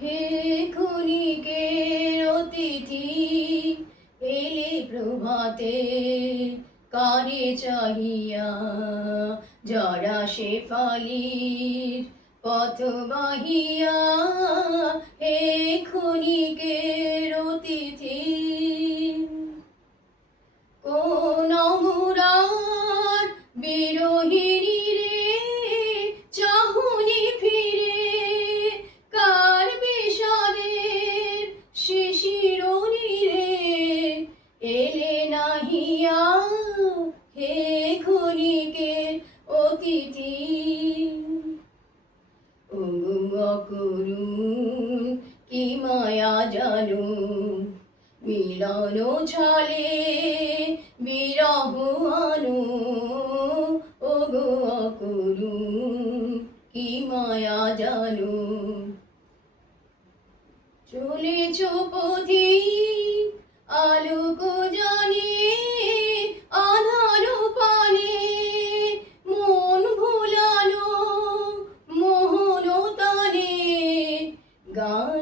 হে ক্ষণিকের অতিথি এলে প্রভাতে কারে চাহিয়া জরা শেফালির পথ বাহিয়া হে হে ক্ষণিকের অতিথি করুন কি মায়া জানো? মিলন ছলে বিরহ আনো। ও গো করুন কি মায়া জানো? চলেছ পথি God